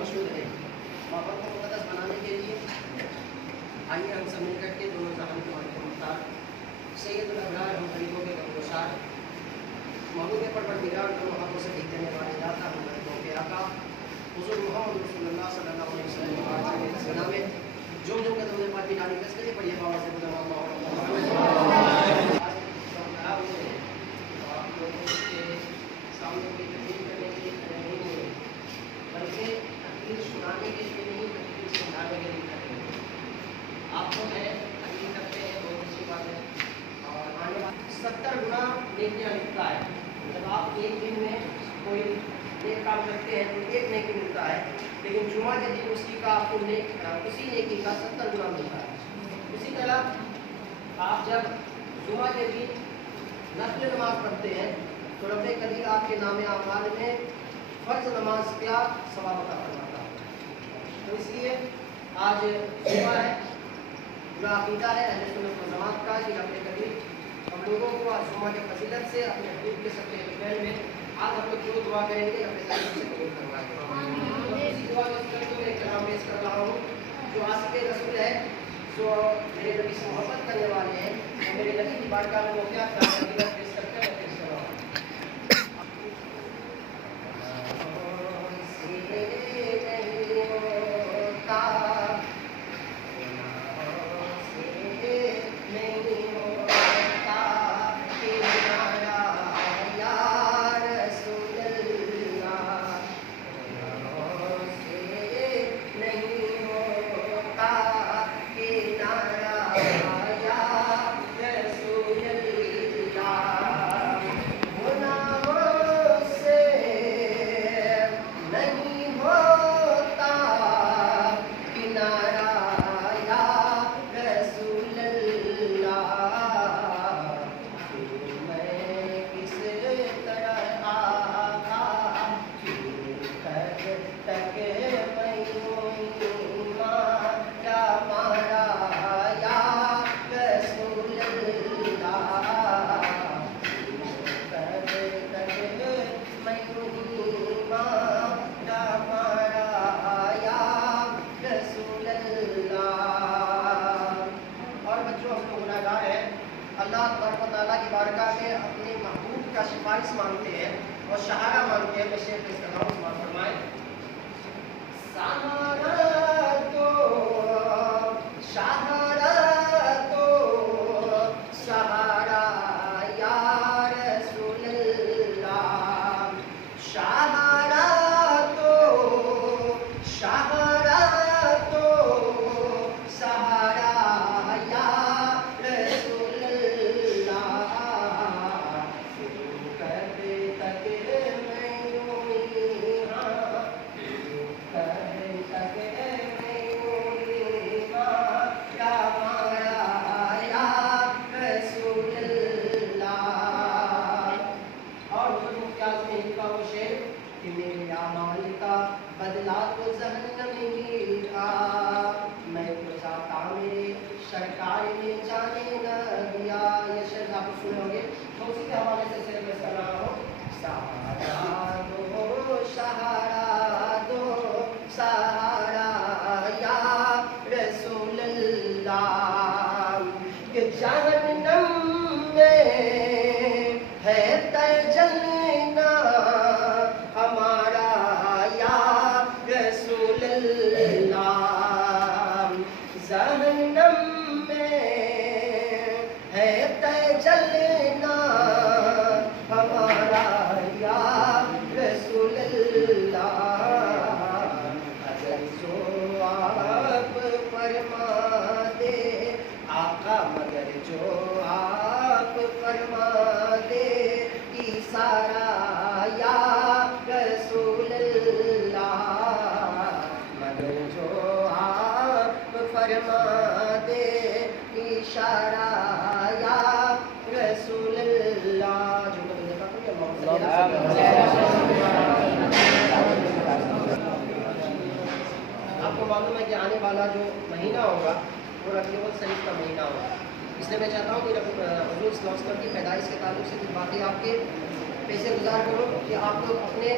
مشہور ہے ماحول کو مقدس بنانے کے لیے آئیے ہم سب مل کر کے دونوں جہان کے مالک مختار سید الابرار ہم غریبوں کے غمگسار محبوب پروردگار کو محبت سے دیکھ دینے والے داتا ہم غریبوں کے آقا حضور محمد رسول اللہ صلی اللہ علیہ وسلم کے سنا میں جو قدم نے پاکی ڈالی کس کے پڑھیے بابا سے بدلا محمد آپ لوگوں کے سامنے کی تقریر کرنے کے لیے نہیں ہوئے بلکہ تقریر سنانے کے لیے نہیں تقریر سمجھانے کے لیے کر رہے ہیں. آپ جو ہے تقریر کرتے ہیں بہت اچھی بات ہے اور آنے والے 70 گنا نیکیاں لکھتا ہے. جب آپ ایک دن میں کوئی نیک کام کرتے ہیں تو ایک نیکی ملتا ہے لیکن جمعہ کے دن اسی نیکی کا 70 گنا ملتا ہے. اسی طرح آپ جب جمعہ کے دن نفل نماز پڑھتے ہیں تو رب قدیر آپ کے نام اعمال میں فرض نماز کا ثواب عطا فرماتا ہے. تو اس لیے آج جمعہ ہے, پورا عقیدہ ہے اہل سنت و جماعت کا کہ رب قدیر ہم لوگوں کو آج جمعہ کے فضیلت سے اپنے حبیب کے سب کے میں آج ہم لوگ جو دعا کریں گے اپنے سے قبول کروائیں گے. اسی دعا کے سلسلے میں ایک کلام پیش کر رہا ہوں جو عاشق رسول ہے, جو میرے نبی سے محبت کرنے والے ہیں, اور میرے نبی کی بارگاہ میں وہ کیا فضیلت پیش کرتے ہیں پیش کر رہا ہوں. اللہ تبارک و تعالیٰ کی بارگاہ میں اپنے محبوب کا سفارش مانگتے ہیں اور سہارا مانگتے ہیں. میں شیخ اس کا نام سماعت فرمائیں. سہارا تو سہارا یا رسول اللہ, سہارا تو سہارا یا بدلا تو جہنم کا میں تو چاہتا میرے سرکار نے جانے نہ دیا. یہ شعر آپ سنے ہوں گے تو اسی کے حوالے سے سیلیبس کر رہا ہوں. سہارا دو سہارا یا رسول اللہ, کہ جہنم میں ہے تجلنا ہمارا رسول اللہ, جہنم میں ہے تجلنا ہمارا یا رسول اللہ. اگر جو آپ فرما دے آقا, مگر جو آپ فرما دے اشارہ یا رسول اللہ, مگر جو آپ فرما دے اشارہ یا رسول اللہ. آپ کو معلوم ہے کہ آنے والا جو مہینہ ہوگا وہ ربیع الاول شریف کا مہینہ ہوگا. اس لیے میں چاہتا ہوں کہ حضور صلی اللہ علیہ وسلم کی پیدائش کے تعلق سے کچھ باتیں آپ کے پیسے گزار کروں کہ آپ لوگ اپنے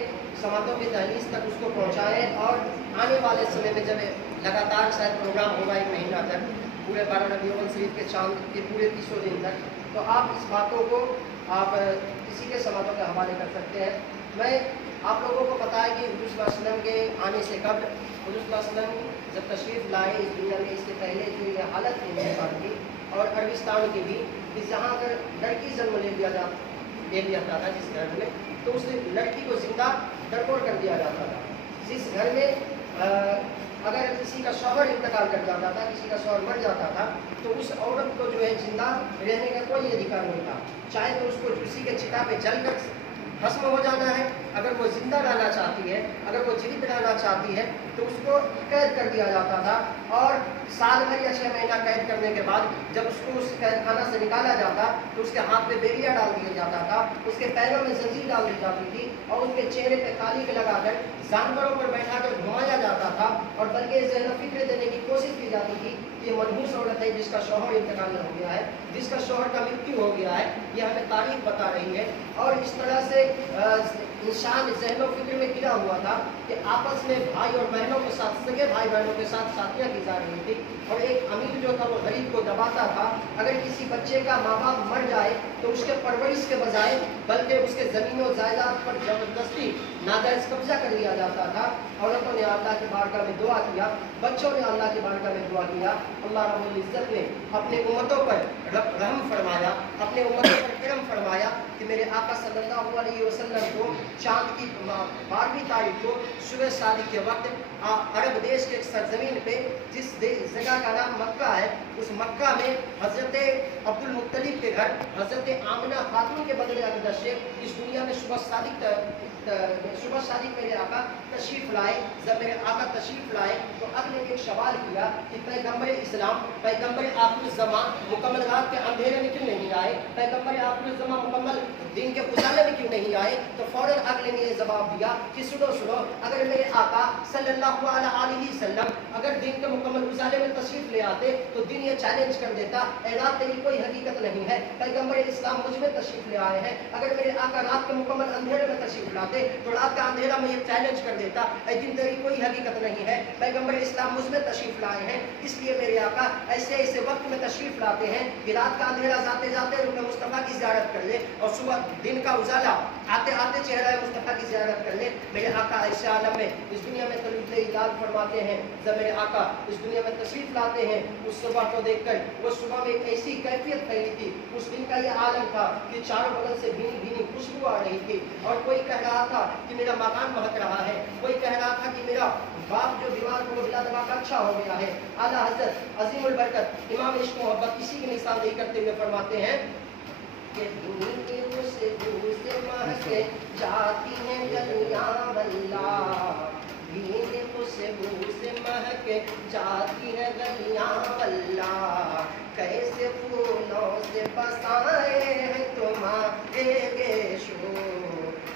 समातों की दहलीज तक उसको पहुँचाएँ और आने वाले समय में जब लगातार शायद प्रोग्राम होगा 1 महीना तक, पूरे 12 रबीउल शरीफ के चाँद के पूरे 30 दिन तक, तो आप इस बातों को आप किसी के समातों के हवाले कर सकते हैं। मैं आप लोगों को पता है कि हुज़ूर सल्लल्लाहु अलैहि वसल्लम के आने से कबल हुज़ूर सल्लल्लाहु अलैहि वसल्लम जब तशरीफ़ लाए इस दुनिया में, इससे पहले जो ये हालत थी हिंदुस्तान की और अरबिस्तान की भी, कि जहाँ अगर लड़की जन्म ले लिया जाता था जिस घर में, तो उस लड़की को जिंदा दरकोर कर दिया जाता था। जिस घर में अगर किसी का शौहर इंतकाल कर जाता था, किसी का शौहर मर जाता था, तो उस औरत को जो है जिंदा रहने का कोई अधिकार नहीं था। चाहे तो उसको उसी के चिता पे जल कर भस्म हो जाना है, अगर वो जिंदा रहना चाहती है, अगर वो जीवित रहना चाहती है, तो उसको कैद कर दिया जाता था। और साल भर या 6 महीना कैद करने के बाद जब उसको उस कैद खाना से निकाला जाता, तो उसके हाथ में बेरिया डाल दिया जाता था, उसके पैरों में जंजीर डाल दी जाती थी और उसके चेहरे पे कालिक लगाकर जानवरों पर बैठा कर घुमाया जाता था। और बल्कि ज़हन फिक्र देने की कोशिश की जाती थी कि ये मनहूस औरत है जिसका शौहर इंतकाल हो गया है, जिसका शौहर का मृत्यु हो गया है, ये हमें तारीफ बता रही है। और इस तरह से इंसान ज़हन फिक्र में गिरा हुआ था कि आपस में भाई और बहनों के साथ, सगे भाई बहनों के साथ शादियाँ की जा रही थी। और एक अमीर जो था वो गरीब को दबाता था। अगर किसी बच्चे का माँ बाप मर जाए तो उसके परवरिश के बजाय बल्कि उसके ज़मीन और जायदाद पर ज़बरदस्ती नाजायज़ कब्जा कर लिया जाता था। औरतों ने अल्लाह की बारगाह में दुआ किया, बच्चों ने अल्लाह की बारगाह में दुआ किया। अल्लाह रब्बुल इज़्ज़त ने अपने उम्मतों पर रहम फरमाया, अपने उम्मतों पर करम फरमाया कि मेरे आका सल्लल्लाहु अलैहि वसल्लम को चाँद की 12वीं तारीख को सुबह शादी के वक्त अरब देश के एक सरजमीन पे, जिस जगह का नाम मक्का है, उस मक्का में हज़रत अब्दुल मुत्तलिब के घर हज़रत आमिना खातून के बदले अक़दस से इस दुनिया में शुभ शादी मेरे आका तशरीफ़ लाए। जब मेरे आका तशरीफ़ लाए तो अगले एक सवाल किया कि पैगम्बर इस्लाम, पैगम्बर आखिरुज़्ज़मां मुकम्मल रात के अंधेरे में क्यों नहीं आए, पैगम्बर आखिरुज़्ज़मां मुकम्मल दिन के उजाले में क्यों नहीं आए। तो फ़ौरन अगले ने ये जवाब दिया कि सुनो, अगर मेरे आका सल्लल्लाहु अलैहि वसल्लम अगर दिन के मुकम्मल उजाले में तशरीफ़ ले आते तो दिन ये चैलेंज कर देता, ए रात तेरी कोई हकीकत नहीं है, पैगम्बर इस्लाम मुझ में तशरीफ़ ले आए हैं। अगर मेरे आका रात के मुकम्मल अंधेरे में तशरीफ़ लाते तो रात का अंधेरा में ये चैलेंज कर देता, ए दिन तेरी कोई हकीकत नहीं है, पैगम्बर इस्लाम मुझ में तशरीफ़ लाए हैं। इसलिए मेरे आका ऐसे वक्त में तशरीफ़ लाते हैं कि रात का अंधेरा जाते जाते रुकन मुस्तफ़ा की ज़ियारत कर ले और सुबह दिन का उजाला आते आते चेहरा मुस्तफ़ा की ज़ियारत कर ले। मेरे आका ऐसे आलम में इस दुनिया में तलुद्दे इलाज फरमाते हैं। जब मेरे आका इस दुनिया में तशरीफ़ लाते हैं, उस सुबह को देखकर, वो सुबह में एक ऐसी कैफियत फैली थी, उस दिन का ये आलम था कि चारों बगल से भीनी भीनी खुशबू आ रही थी। और कोई कह रहा था कि मेरा मकान महक रहा है, कोई कह रहा था कि मेरा बाप जो बीमार को बिला दवा का अच्छा हो गया है। आला हज़रत अज़ीमुल बरकत इमाम इश्क़ मोहब्बत किसी की निशानदेही करते हुए फरमाते हैं कि दुनिया से महके जाती हैं गलियां वल्लाह, भीने से महके जाती हैं गलियां वल्लाह, कैसे फूलों से बसाए हैं तुम्हारे देशो,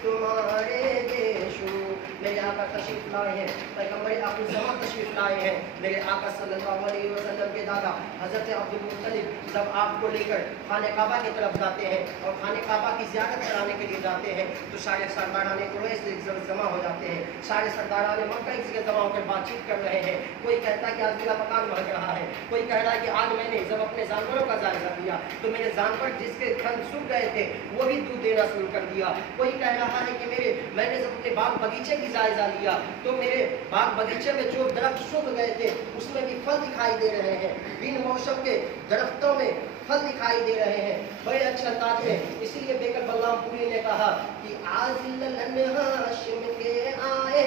तुम्हारे देशो। मेरे आका तशरीफ़ लाए हैं, पैगम्बर आखिरुज़्ज़मां तशरीफ़ लाए हैं। मेरे आका सल्लल्लाहु अलैहि वसल्लम के दादा हज़रत अब्दुल मुत्तलिब जब आपको लेकर खाने काबा की तरफ जाते हैं और खाने काबा की ज़ियारत कराने के लिए जाते हैं, तो सारे सरदाराने कुरैश से जमा हो जाते हैं। सारे सरदाराने मक्का एक जगह जमा होकर बातचीत कर रहे हैं। कोई कहता है कि आज मेरा मकान महक रहा है, कोई कह रहा है कि आज मैंने जब अपने जानवरों का जायजा लिया तो मेरे जानवर जिसके थन सूख गए थे वो भी दूध देना शुरू कर दिया। कोई कह रहा है कि मैंने जब अपने बाग बगीचे की जायजा लिया तो मेरे बाग बगीचे में जो दरख्त सूख गए थे उसमें भी फल दिखाई दे रहे हैं, बिन मौसम के दरख्तों में फल दिखाई दे रहे हैं। बड़े अच्छे अंदाज में इसलिए बेगम बल्लामपुरी ने कहा कि आज ललन हाशिम के आए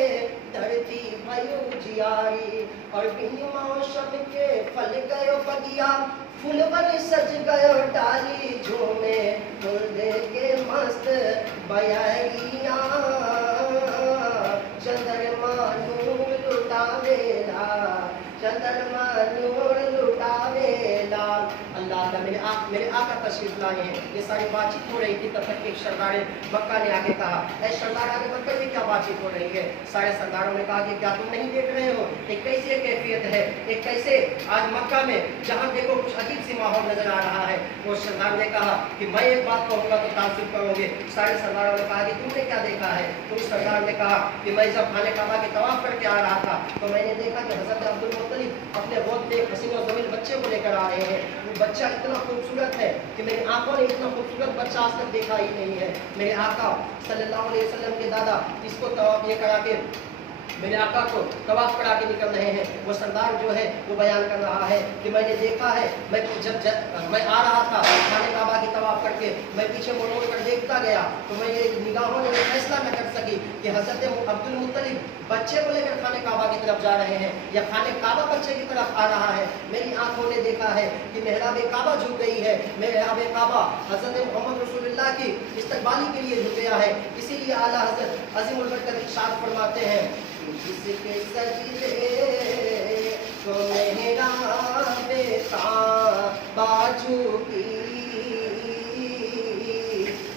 धरती भयो जियारी, और बिन मौसम के फल गयो बगिया, फूलवर सज गयो डाली, झूमे मुर्दे के मस्त बयारिया, चंद्रमा नूर लुटावेला, चंद्रमा नूर लुटावेला। अल्लाह का मेरे मेरे आका तशरीफ लाए हैं। ये सारी बातचीत हो रही थी, तब तक एक सरदार मक्का ने आके कहा, ऐ सरदार आगे बकर, ये क्या बातचीत हो रही है? सारे सरदारों ने कहा कि क्या तुम नहीं देख रहे हो एक कैसे कैफियत है, एक कैसे आज मक्का में जहाँ देखो कुछ अजीब सी माहौल नजर आ रहा है। वो सरदार ने कहा कि मैं एक बात कहूँगा तो ताज्जुब करोगे। सारे सरदारों ने कहा कि तुमने क्या देखा है? तो उस सरदार ने कहा कि मैं जब खाने काबा के तवाफ करके आ रहा था तो मैंने देखा कि हज़रत अब्दुल मुत्तलिब अपने गोद में एक हसीन और जमील बच्चे को लेकर आ रहे हैं। वो बच्चा इतना खूबसूरत है कि मेरी आंखों ने इतना खूबसूरत बच्चा आज तक देखा ही नहीं है। मेरे आका सल्लल्लाहु अलैहि वसल्लम के दादा इसको तवाफ ये करा के मेरे आका को तवाफ करा के निकल रहे हैं। वो सरदार जो है वो बयान कर रहा है कि मैंने देखा है, मैं मैं आ रहा था खाने काबा की तवाफ करके, मैं पीछे मुड़ मुड़ कर देखता गया तो मेरी निगाहों ने फैसला न कर सकी कि हज़रत अब्दुल मुत्तलिब बच्चे को लेकर खाने काबा की तरफ जा रहे हैं या खाने काबा बच्चे की तरफ आ रहा है। मेरी आंखों ने देखा है कि मेहराब काबा झुक गई है, मेहराब काबा हज़रत मोहम्मद रसूलुल्लाह की इस्तकबाली के लिए झुक गया है। इसीलिए आला हज़रत अज़ीमुल बरकत इरशाद फरमाते हैं, जिसके सजदे को मेहराब काबा झुकी,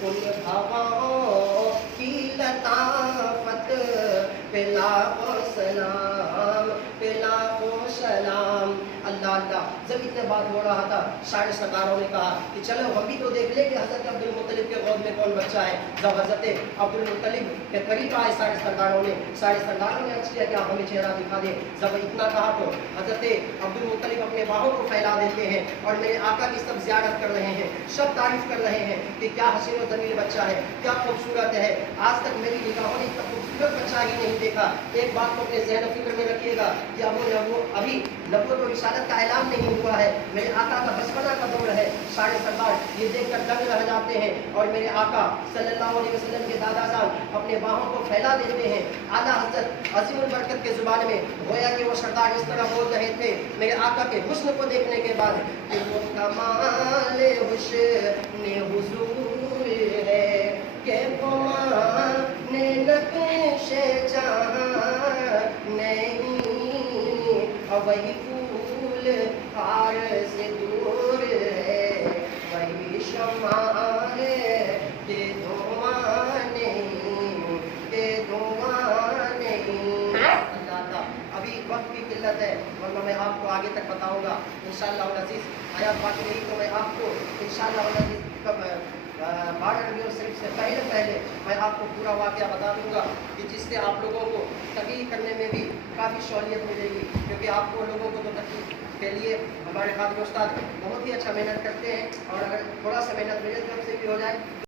उन हवाओं की लताफत पे लाखों सलाम, पे लाखों सलाम। अल्लाह अल्लाह। जब इतने बात हो रहा था सारे सरदारों ने कहा कि चलो हम भी तो देख ले कि हज़रत अब्दुल मुत्तलिब के गोद में कौन बच्चा है। जब हज़रत अब्दुल मुत्तलिब के करीब आए सारे सरदारों ने अर्ज किया कि आप हमें चेहरा दिखा दें। जब इतना कहा तो हज़रत अब्दुल मुत्तलिब अपने बाहों को फैला देते हैं और मेरे आका की सब ज़ियारत कर रहे हैं, सब तारीफ कर रहे हैं कि क्या हसीन और जमील बच्चा है, क्या खूबसूरत है। आज तक मेरी निगाहों ने इतना खूबसूरत बच्चा ही नहीं देखा। एक बात को अपने ज़हन फिक्र में रखिएगा कि अभी नबूवत और रिसालत का ऐलान नहीं हुआ है, मेरे आका का बचपना का दौर है। सारे सरदार ये देखकर दंग रह जाते हैं और मेरे आका सल्लल्लाहु अलैहि वसल्लम के दादा जान अपने बाहों को फैला देते हैं। आला हज़रत अज़ीमुल बरकत के ज़ुबान में गोया कि वो सरदार इस तरह बोल रहे थे मेरे आका के हुस्न को देखने के बाद कि वो कमाल हुस्न हुज़ूर है कि कमाने नक्शे जहां नहीं, वही फूल हार से दूर है, वही शमा है के धुआं नहीं, के धुआं नहीं। अल्लाह अभी वक्त की किल्लत है वरना मैं आपको आगे तक बताऊंगा इंशाअल्लाह अज़ीज़। आया बाकी नहीं तो मैं आपको इंशाअल्लाह अज़ीज़ कब 12 रबीउल शरीफ से पहले मैं आपको पूरा वाक़या बता दूंगा कि जिससे आप लोगों को तकलीफ करने में भी काफ़ी सहूलियत मिलेगी, क्योंकि आपको लोगों को तो तकलीफ के लिए हमारे खादिम उस्ताद बहुत ही अच्छा मेहनत करते हैं और अगर थोड़ा सा मेहनत मेरे तरफ से भी हो जाए